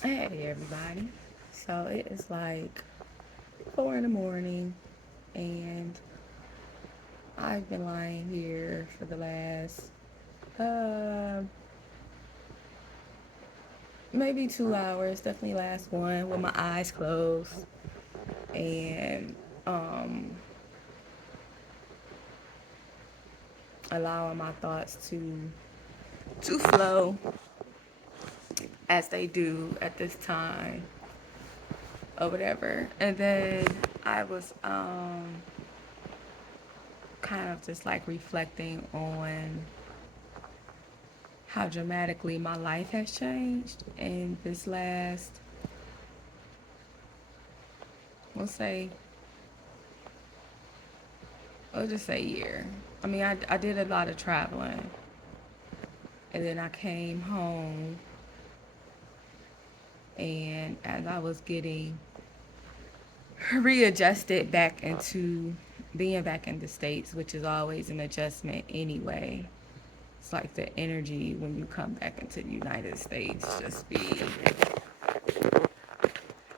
Hey everybody. So it is like 4 in the morning and I've been lying here for the last uh maybe 2 hours, definitely last one with my eyes closed and um allowing my thoughts to flow as they do at this time or whatever. And then I was kind of just like reflecting on how dramatically my life has changed in this last, we'll say, we'll just say year. I mean, I did a lot of traveling and then I came home, and as I was getting readjusted back into being back in the States, which is always an adjustment anyway. It's like the energy when you come back into the United States just be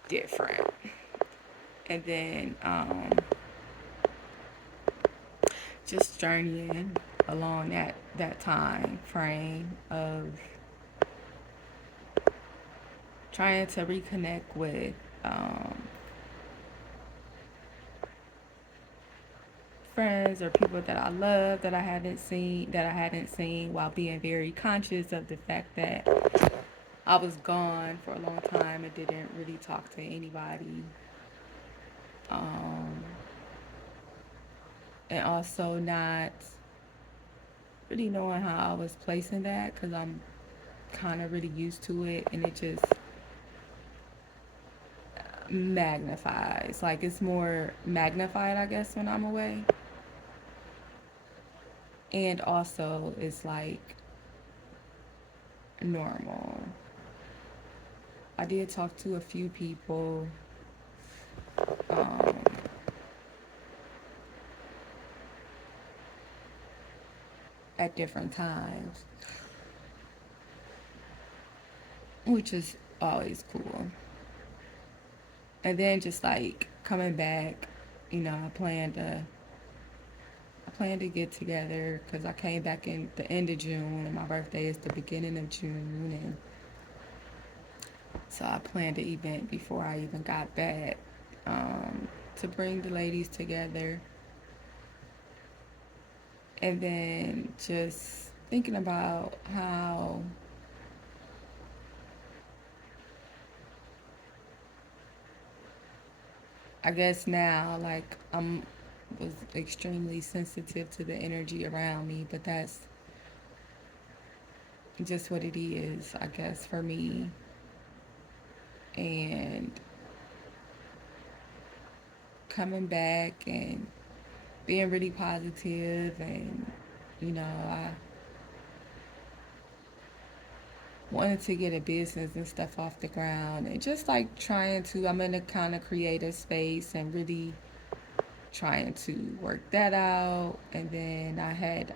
different. And then just journeying along that time frame of trying to reconnect with friends or people that I love that I hadn't seen while being very conscious of the fact that I was gone for a long time and didn't really talk to anybody. Um, and also not really knowing how I was placing that because I'm kind of really used to it, and it just magnifies. Like it's more magnified, I guess, when I'm away. And also, it's like normal. I did talk to a few people um, at different times, which is always cool. And then just like coming back, you know, I plan to get together because I came back in the end of June and my birthday is the beginning of June, and so I planned an event before I even got back to bring the ladies together. And then just thinking about how I guess now, like I'm was extremely sensitive to the energy around me, but that's just what it is, I guess, for me. And coming back and being really positive, and you know, I wanted to get a business and stuff off the ground, and just like trying to, I'm in a kind of creative space and really trying to work that out. And then I had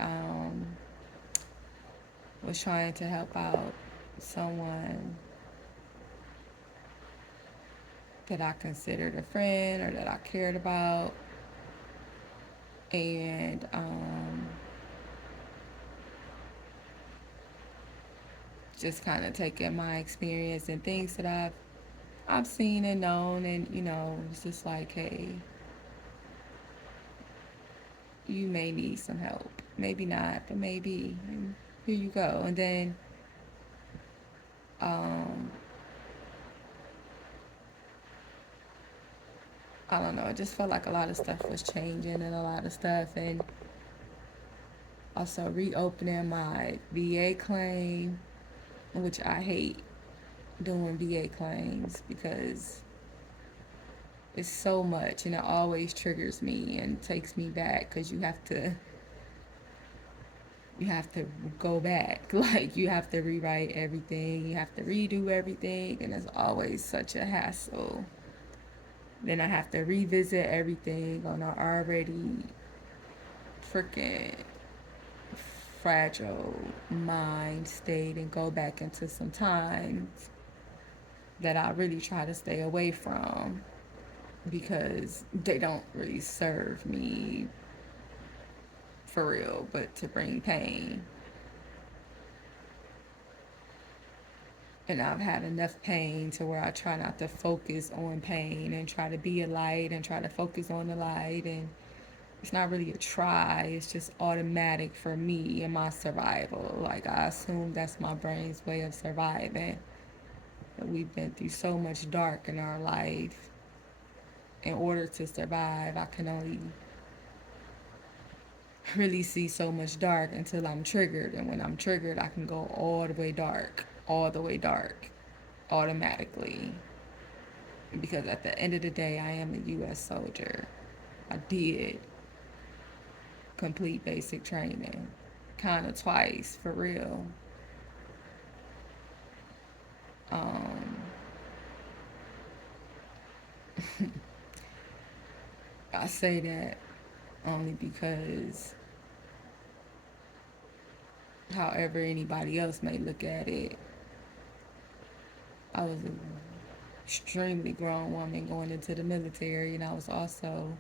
was trying to help out someone that I considered a friend or that I cared about, and just kind of taking my experience and things that I've seen and known, and you know, it's just like, hey, you may need some help, maybe not, but maybe, and here you go. And then um, I don't know, it just felt like a lot of stuff was changing and a lot of stuff, and also reopening my VA claim, which I hate doing VA claims because it's so much and it always triggers me and takes me back because you have to go back. Like you have to rewrite everything, you have to redo everything, and it's always such a hassle. Then I have to revisit everything on an already freaking fragile mind state and go back into some times that I really try to stay away from because they don't really serve me for real, but to bring pain. And I've had enough pain to where I try not to focus on pain and try to be a light and try to focus on the light. And it's not really a try, it's just automatic for me and my survival. Like, I assume that's my brain's way of surviving. We've been through so much dark in our life. In order to survive, I can only really see so much dark until I'm triggered. And when I'm triggered, I can go all the way dark, automatically. Because at the end of the day, I am a U.S. soldier. I did complete basic training, kind of twice, for real. Um, I say that only because, however anybody else may look at it, I was an extremely grown woman going into the military, and I was also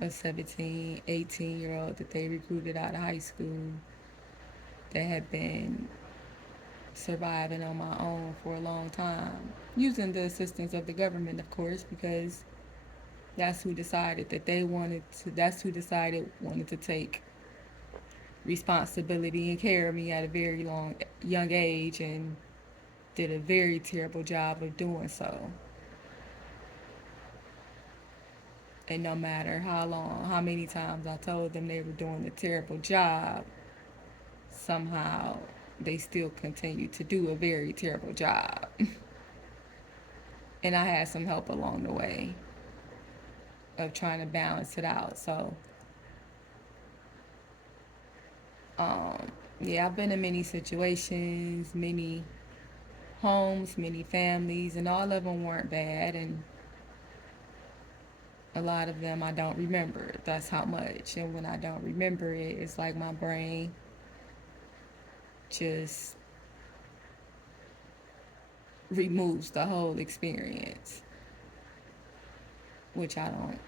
a 17, 18-year-old that they recruited out of high school that had been surviving on my own for a long time, using the assistance of the government, of course, because that's who decided wanted to take responsibility and care of me at a very young age, and did a very terrible job of doing so. And no matter how many times I told them they were doing a terrible job, somehow they still continue to do a very terrible job. And I had some help along the way of trying to balance it out. So, um, yeah, I've been in many situations, many homes, many families, and all of them weren't bad. And a lot of them I don't remember. That's how much. And when I don't remember it, it's like my brain just removes the whole experience, which I don't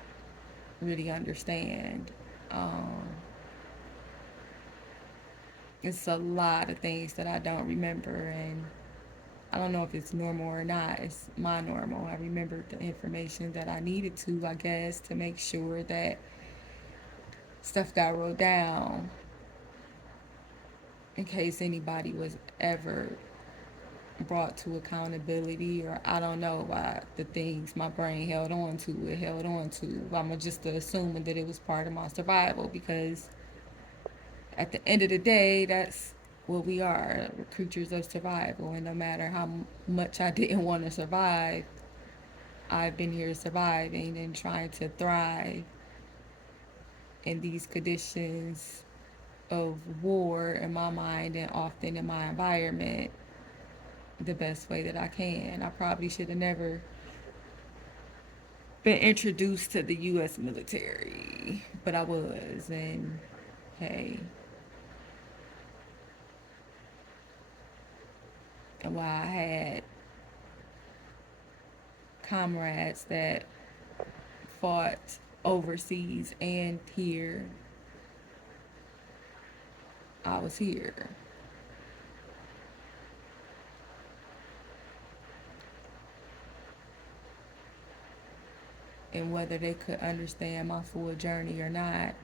really understand. Um, it's a lot of things that I don't remember, and I don't know if it's normal or not. It's my normal. I remembered the information that I needed to, I guess, to make sure that stuff got wrote down in case anybody was ever brought to accountability, or I don't know why the things my brain held on to, it held on to. I'm just assuming that it was part of my survival because at the end of the day, that's what we are, creatures of survival. And no matter how much I didn't want to survive, I've been here surviving and trying to thrive in these conditions of war in my mind and often in my environment the best way that I can. I probably should have never been introduced to the U.S. military, but I was, and hey, and while I had comrades that fought overseas and here, I was here. And whether they could understand my full journey or not,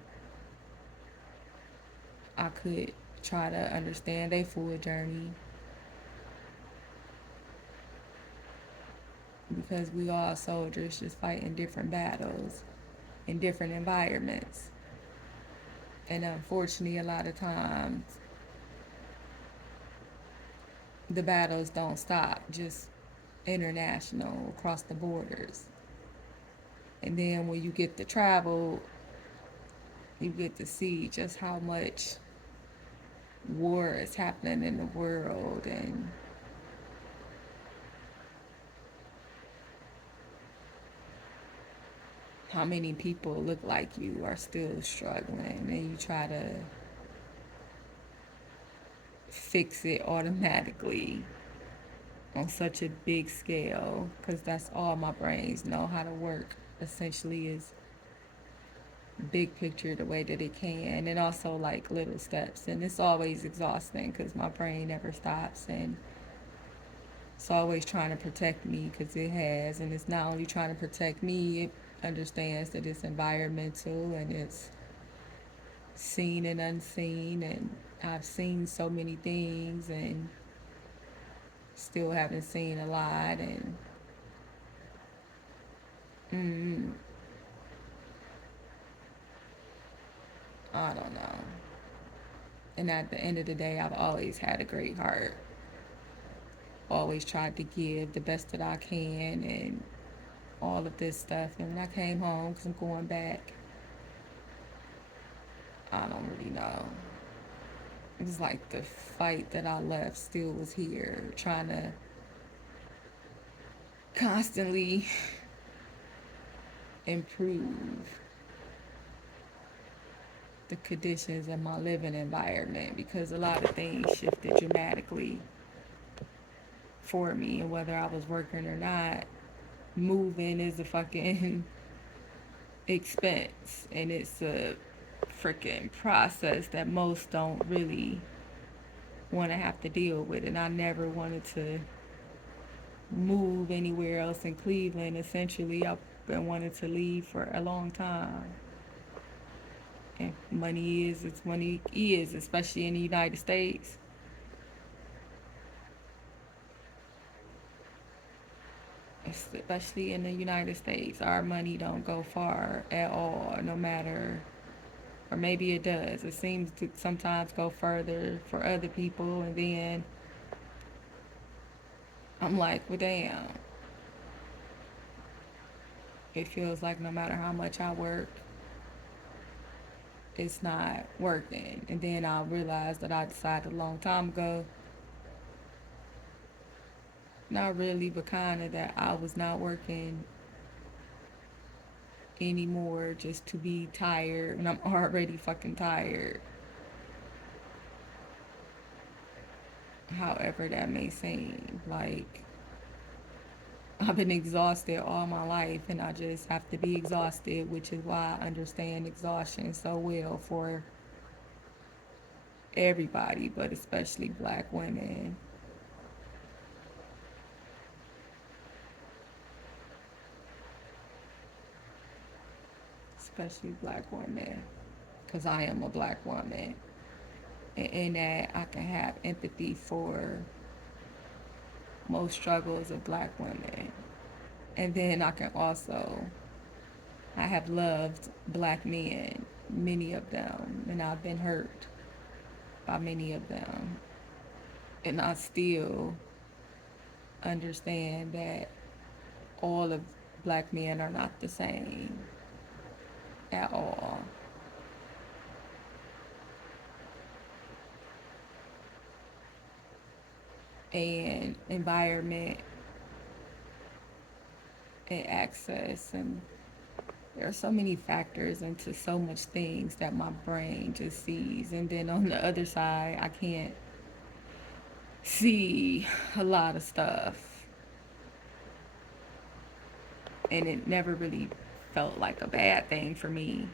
I could try to understand their full journey because we all soldiers just fighting different battles in different environments. And unfortunately, a lot of times the battles don't stop, just international, across the borders. And then when you get to travel, you get to see just how much war is happening in the world and how many people look like you are still struggling, and you try to fix it automatically on such a big scale, because that's all my brains know how to work essentially, is big picture the way that it can, and also like little steps. And it's always exhausting because my brain never stops, and it's always trying to protect me because it has. And it's not only trying to protect me, it understands that it's environmental and it's seen and unseen. And I've seen so many things and still haven't seen a lot. And mm, I don't know. And at the end of the day, I've always had a great heart. Always tried to give the best that I can and all of this stuff. And when I came home, because I'm going back, I don't really know. It was like the fight that I left still was here, trying to constantly improve the conditions in my living environment, because a lot of things shifted dramatically for me. And whether I was working or not, moving is a fucking expense, and it's a freaking process that most don't really want to have to deal with. And I never wanted to move anywhere else in Cleveland. Essentially, I've been wanting to leave for a long time. And money is, it's money is, especially in the United States. Especially in the United States, our money don't go far at all, no matter, or maybe it does. It seems to sometimes go further for other people, and then I'm like, well, damn. It feels like no matter how much I work, it's not working. And then I realized that I decided a long time ago, not really, but kind of, that I was not working anymore just to be tired. And I'm already fucking tired. However, that may seem like I've been exhausted all my life, and I just have to be exhausted, which is why I understand exhaustion so well for everybody, but especially black women. Especially black women, because I am a black woman. And in that, I can have empathy for most struggles of black women. And then I can also, I have loved black men, many of them, and I've been hurt by many of them. And I still understand that all of black men are not the same at all. And environment and access, and there are so many factors into so much things that my brain just sees. And then on the other side, I can't see a lot of stuff. And it never really felt like a bad thing for me,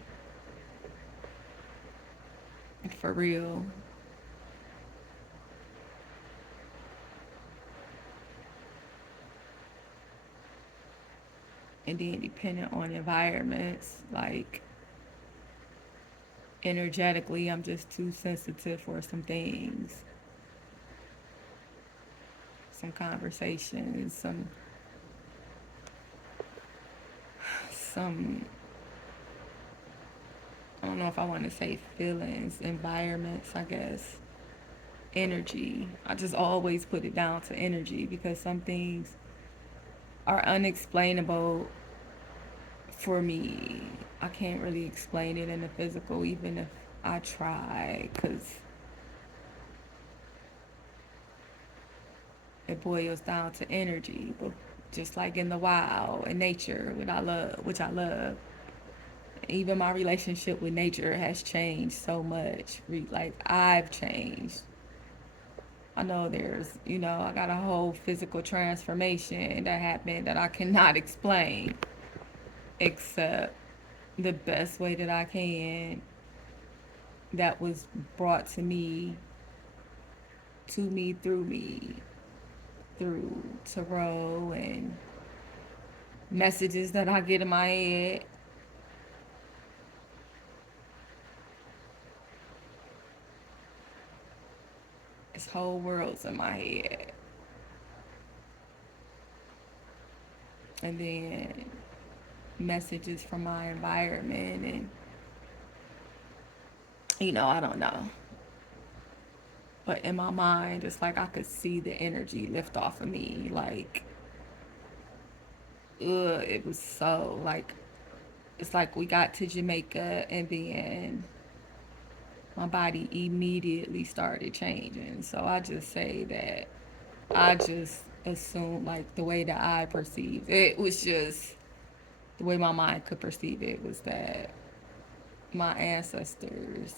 for real. And then depending on environments, like energetically, I'm just too sensitive for some things, some conversations, some, I don't know if I want to say feelings, environments, I guess, energy. I just always put it down to energy, because some things are unexplainable for me. I can't really explain it in the physical, even if I try, because it boils down to energy. But just like in the wild, in nature, which I love, even my relationship with nature has changed so much. Like, I've changed I know there's, I got a whole physical transformation that happened that I cannot explain except the best way that I can, that was brought to me through tarot and messages that I get in my head. This whole world's in my head. And then messages from my environment, and I don't know. But in my mind, it's like I could see the energy lift off of me. Like, it was so like, it's like we got to Jamaica, and then my body immediately started changing. So I just say that I just assumed, like, the way that I perceived it was just the way my mind could perceive it was that my ancestors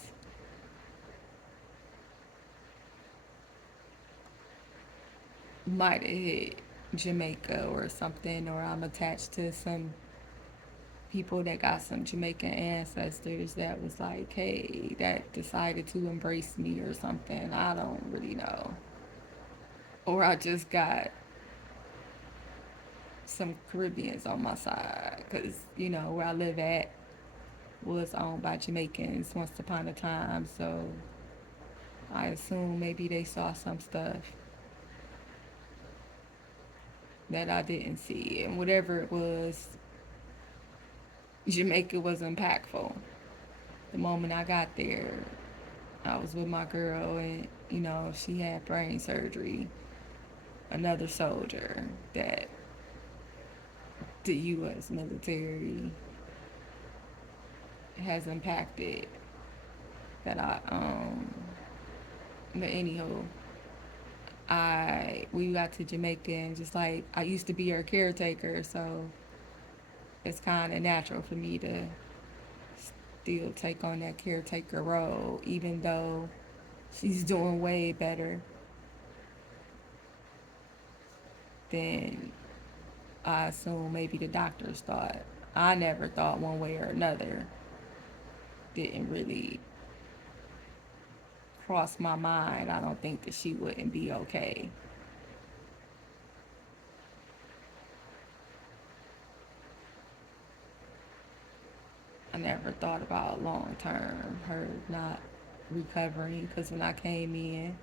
might have hit Jamaica or something, or I'm attached to some people that got some Jamaican ancestors that was like, hey, that decided to embrace me or something. I don't really know. Or I just got some Caribbeans on my side because, where I live at was owned by Jamaicans once upon a time. So I assume maybe they saw some stuff that I didn't see. And whatever it was, Jamaica was impactful. The moment I got there, I was with my girl, and she had brain surgery. Another soldier that the U.S. military has impacted. That but anywho, we got to Jamaica, and just like I used to be her caretaker, so it's kind of natural for me to still take on that caretaker role, even though she's doing way better than I assume maybe the doctors thought. I never thought one way or another. Didn't really cross my mind. I don't think that she wouldn't be okay. I never thought about long term her not recovering, because when I came in,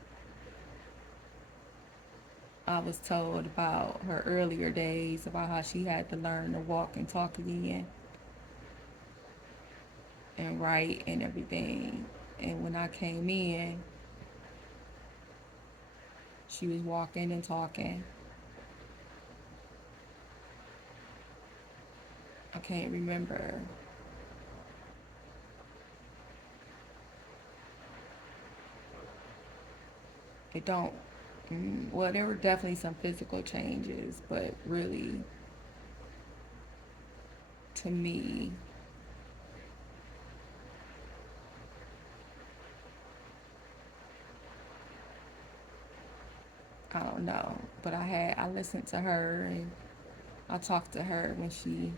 I was told about her earlier days, about how she had to learn to walk and talk again and write and everything. And when I came in, she was walking and talking. I can't remember. It don't. Well, there were definitely some physical changes, but really, to me, I don't know. But I listened to her, and I talked to her when she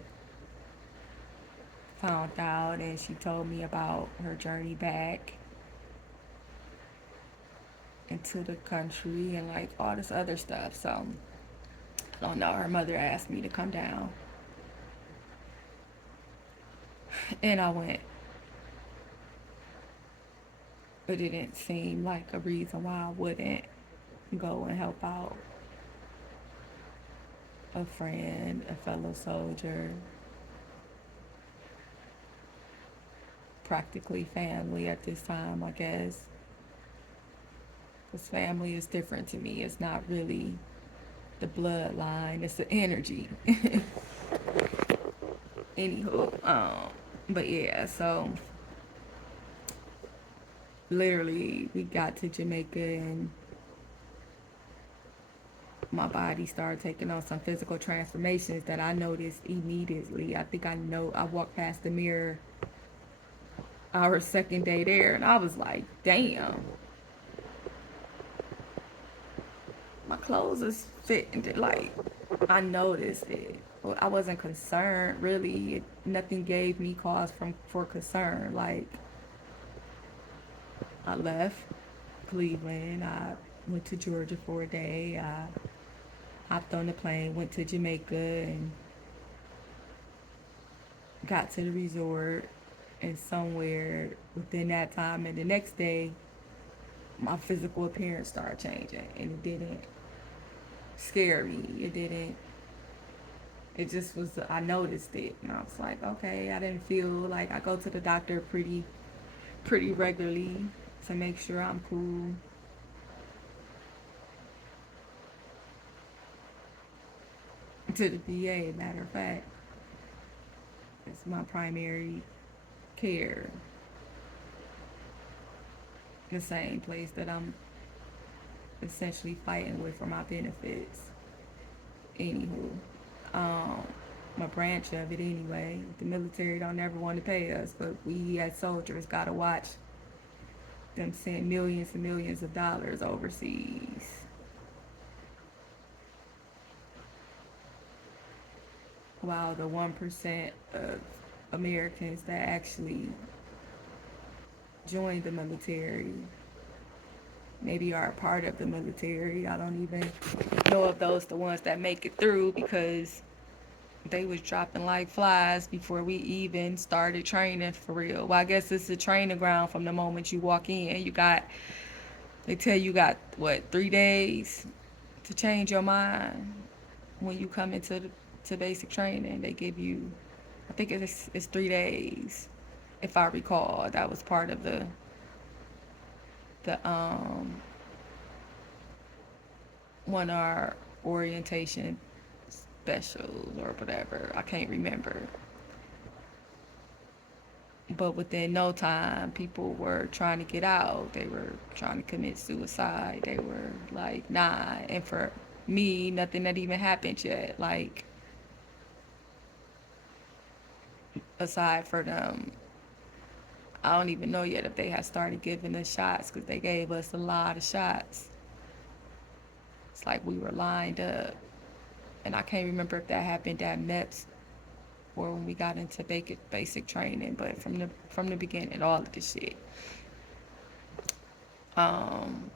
found out, and she told me about her journey back into the country and like all this other stuff. So I don't know. Her mother asked me to come down, and I went. But it didn't seem like a reason why I wouldn't go and help out a friend, a fellow soldier, practically family at this time, I guess. Because family is different to me. It's not really the bloodline, it's the energy. Anywho, but yeah, so literally we got to Jamaica, and my body started taking on some physical transformations that I noticed immediately. I think I walked past the mirror our second day there, and I was like, damn, My clothes is fitting. Like, I noticed it. Well, I wasn't concerned really. Nothing gave me cause for concern. Like, I left Cleveland. I went to Georgia for a day. I hopped on the plane, went to Jamaica, and got to the resort. And somewhere within that time, and the next day, my physical appearance started changing, and it didn't scare me. It didn't. It just was. I noticed it, and I was like, okay. I didn't feel like I go to the doctor pretty regularly to make sure I'm cool. To the VA, matter of fact, it's my primary care. The same place that I'm essentially fighting with for my benefits. Anywho, um, my branch of it anyway. The military don't ever want to pay us, but we as soldiers gotta watch them send millions and millions of dollars overseas. While the 1% of Americans that actually join the military, maybe are a part of the military. I don't even know if those the ones that make it through because they was dropping like flies before we even started training for real. Well, I guess it's a training ground from the moment you walk in. They tell you got what 3 days to change your mind when you come into to basic training. They give you, I think it's 3 days, if I recall. That was part of the one of our orientation specials or whatever. I can't remember. But within no time, people were trying to get out. They were trying to commit suicide. They were like, nah. And for me, nothing had even happened yet. Like, aside for them, I don't even know yet if they had started giving us shots because they gave us a lot of shots. It's like we were lined up. And I can't remember if that happened at MEPS or when we got into basic training, but from the beginning, all of this shit. Um,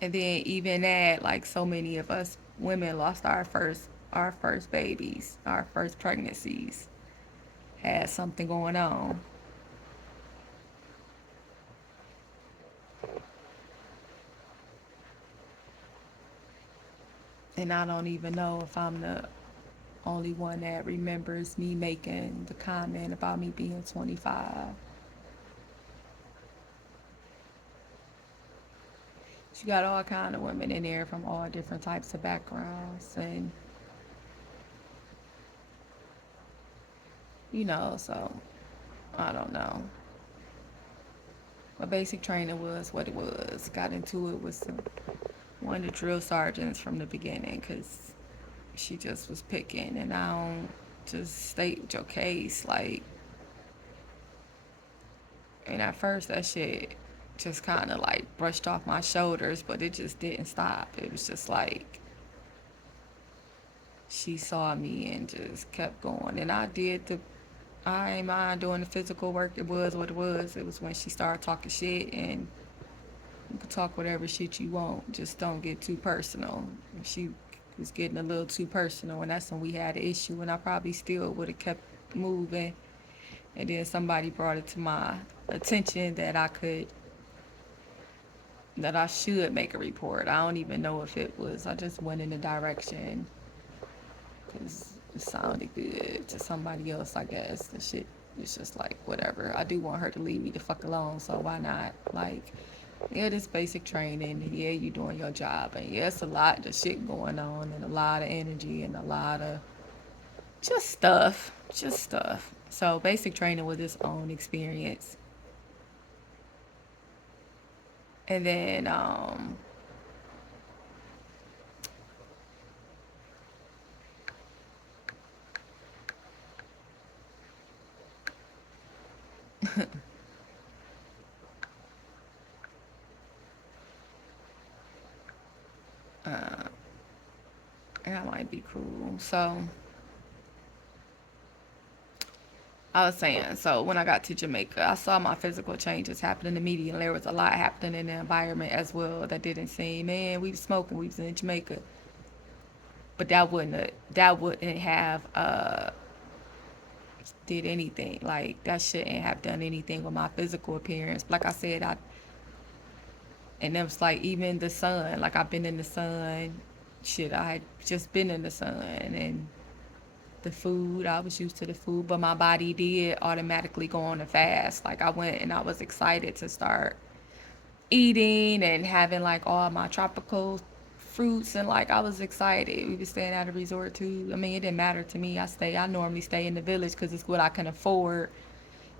and then even that, like so many of us women lost our first babies, our first pregnancies, had something going on. And I don't even know if I'm the only one that remembers me making the comment about me being 25. She got all kind of women in there from all different types of backgrounds, and so I don't know. My basic training was what it was. Got into it with one of the drill sergeants from the beginning because she just was picking, and I don't just state your case. Like, and at first that shit just kind of like brushed off my shoulders, but it just didn't stop. It was just like she saw me and just kept going, and I ain't mind doing the physical work. It was what it was. It was when she started talking shit, and you can talk whatever shit you want. Just don't get too personal. She was getting a little too personal, and that's when we had an issue. And I probably still would have kept moving. And then somebody brought it to my attention that I should make a report. I don't even know if it was. I just went in the direction because it sounded good to somebody else. I guess the shit. It's just like whatever. I do want her to leave me the fuck alone, so why not? Like, yeah, this basic training, and yeah, you doing your job, and yeah, it's a lot of shit going on, and a lot of energy, and a lot of just stuff. So basic training was its own experience, and then that might be cool. So I was saying, so when I got to Jamaica, I saw my physical changes happening immediately. There was a lot happening in the environment as well that didn't seem, man, we was smoking, we was in Jamaica. But that wouldn't have did anything. Like that shouldn't have done anything with my physical appearance. Like I said, and it was like even the sun, like I've been in the sun. Shit, I had just been in the sun and the food, I was used to the food, but my body did automatically go on a fast. Like I went and I was excited to start eating and having like all my tropical fruits and like I was excited. We were staying at a resort too. I mean, it didn't matter to me. I normally stay in the village because it's what I can afford.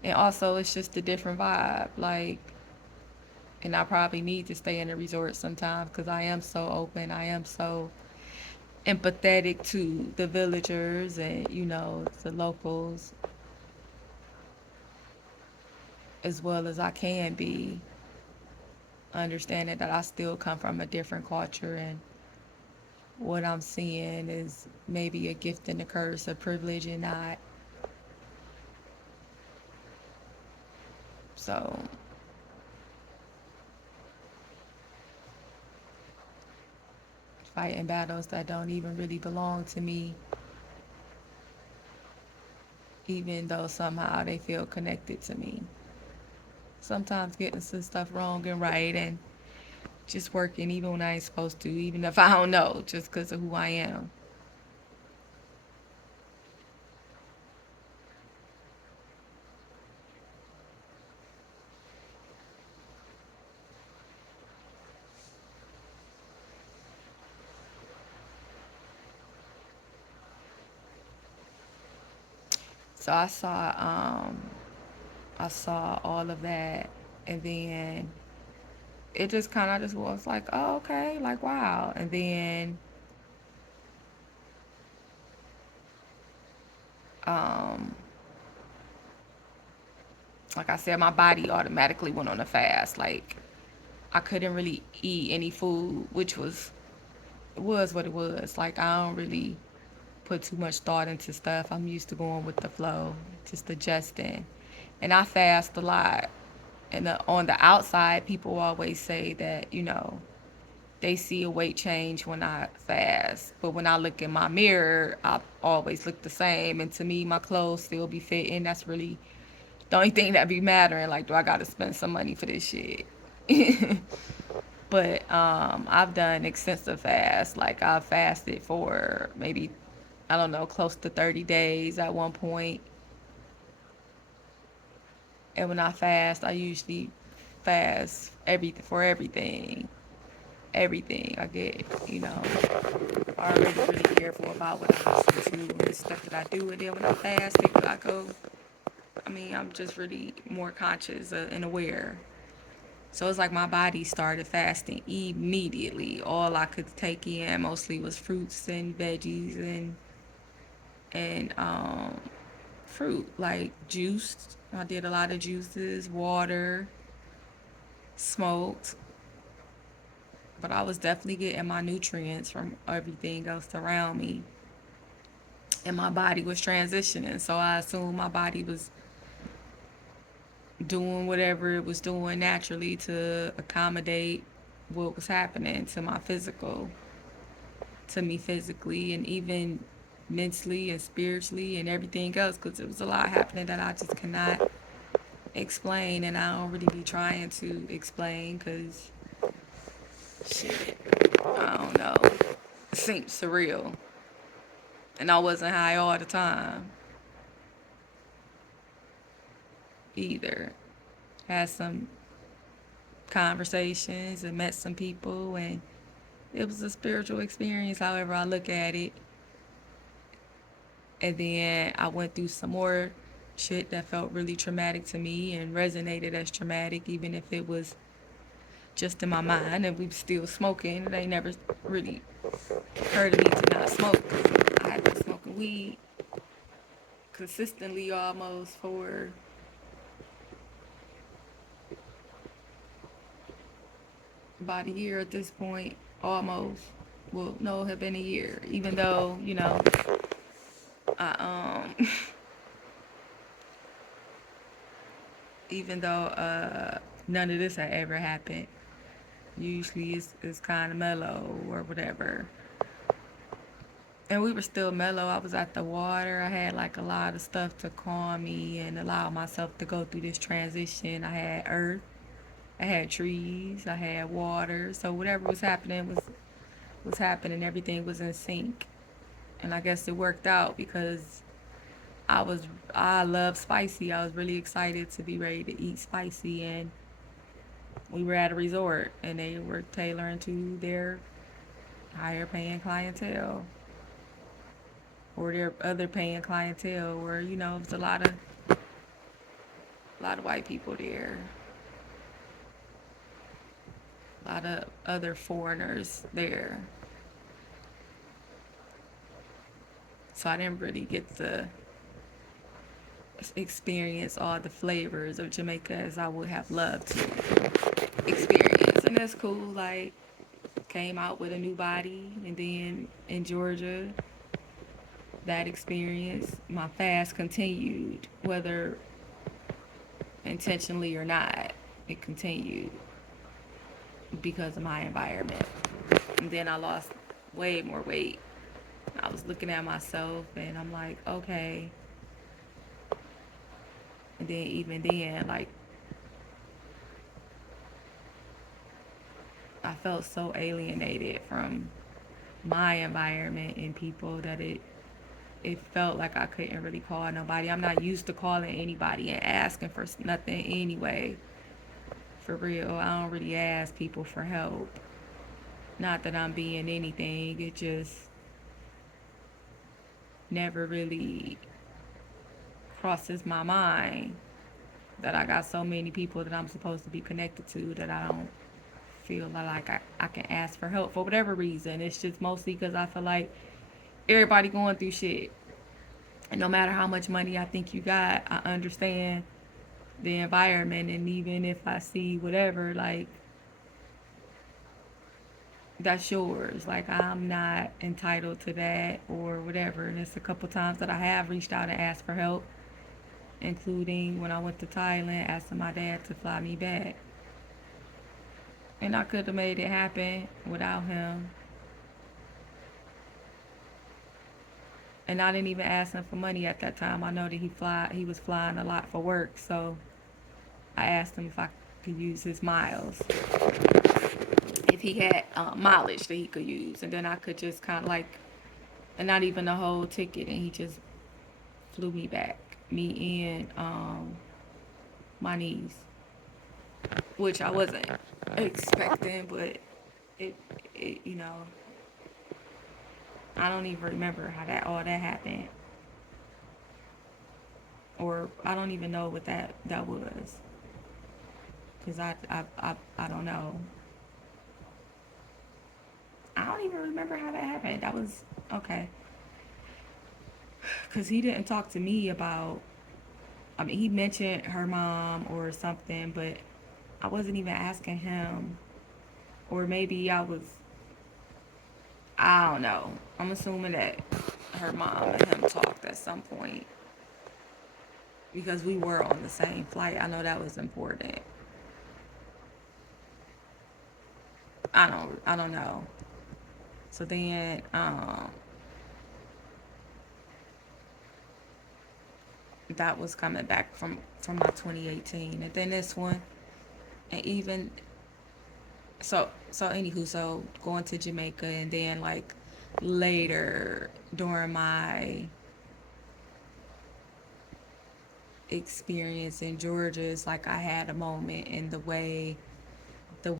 And also it's just a different vibe. Like, and I probably need to stay in a resort sometimes because I am so open. I am so empathetic to the villagers and, the locals as well as I can be, understanding that I still come from a different culture and what I'm seeing is maybe a gift and a curse, a privilege and not. So fighting battles that don't even really belong to me, even though somehow they feel connected to me. Sometimes getting some stuff wrong and right and just working even when I ain't supposed to, even if I don't know, just because of who I am. So I saw all of that, and then it just kind of just was like, oh, okay, like wow. And then um like I said, my body automatically went on a fast. Like I couldn't really eat any food, which was what it was. Like I don't really put too much thought into stuff. I'm used to going with the flow, just adjusting. And I fast a lot. And on the outside, people always say that, they see a weight change when I fast. But when I look in my mirror, I always look the same. And to me, my clothes still be fitting. That's really the only thing that be mattering. Like, do I got to spend some money for this shit? But I've done extensive fasts. Like I've fasted for maybe, I don't know, close to 30 days at one point. And when I fast, I usually fast for everything. Everything. I get, already really careful about what I listen to and the stuff that I do. And then when I fast, I'm just really more conscious and aware. So it's like my body started fasting immediately. All I could take in mostly was fruits and veggies and fruit, like juice. I did a lot of juices, water, smoked, but I was definitely getting my nutrients from everything else around me. And my body was transitioning, so I assumed my body was doing whatever it was doing naturally to accommodate what was happening to me physically, and even mentally and spiritually and everything else, because it was a lot happening that I just cannot explain, and I don't really be trying to explain because shit, I don't know. It seems surreal. And I wasn't high all the time either. Had some conversations and met some people, and it was a spiritual experience, however I look at it. And then I went through some more shit that felt really traumatic to me and resonated as traumatic, even if it was just in my mind and we were still smoking. They never really heard of me to not smoke. I had been smoking weed consistently almost for about a year at this point, almost. Well, no, it had been a year. Even though, I even though none of this had ever happened. Usually it's kind of mellow or whatever. And we were still mellow. I was at the water. I had like a lot of stuff to calm me and allow myself to go through this transition. I had earth, I had trees, I had water. So whatever was happening. Everything was in sync. And I guess it worked out because I love spicy. I was really excited to be ready to eat spicy, and we were at a resort and they were tailoring to their higher paying clientele or their other paying clientele where, there's a lot of white people there, a lot of other foreigners there. So I didn't really get to experience all the flavors of Jamaica as I would have loved to experience. And that's cool. Like, came out with a new body, and then in Georgia, that experience, my fast continued, whether intentionally or not. It continued because of my environment. And then I lost way more weight. I was looking at myself and I'm like, okay. And then even then, like, I felt so alienated from my environment and people that it felt like I couldn't really call nobody. I'm not used to calling anybody and asking for nothing anyway. For real, I don't really ask people for help. Not that I'm being anything, it just never really crosses my mind that I got so many people that I'm supposed to be connected to that I don't feel like I can ask for help for whatever reason. It's just mostly because I feel like everybody going through shit. And no matter how much money I think you got, I understand the environment. And even if I see whatever, like, that's yours. Like, I'm not entitled to that or whatever. And it's a couple times that I have reached out and asked for help, including when I went to Thailand, asking my dad to fly me back. And I could have made it happen without him. And I didn't even ask him for money at that time. I know that he was flying a lot for work, so I asked him if I could use his miles, if he had mileage that he could use, and then I could just kind of like, and not even the whole ticket, and he just flew me back, me and my niece, which I wasn't expecting, but it, it. I don't even remember how that all that happened, or I don't even know what that was, cause I don't know. I don't even remember how that happened. That was okay, cause he didn't talk to me about. I mean, he mentioned her mom or something, but I wasn't even asking him, or maybe I was. I don't know. I'm assuming that her mom and him talked at some point because we were on the same flight. I know that was important. I don't know. So then that was coming back from my 2018, and then this one, and even so anywho, so going to Jamaica, and then like later during my experience in Georgia, it's like I had a moment in the way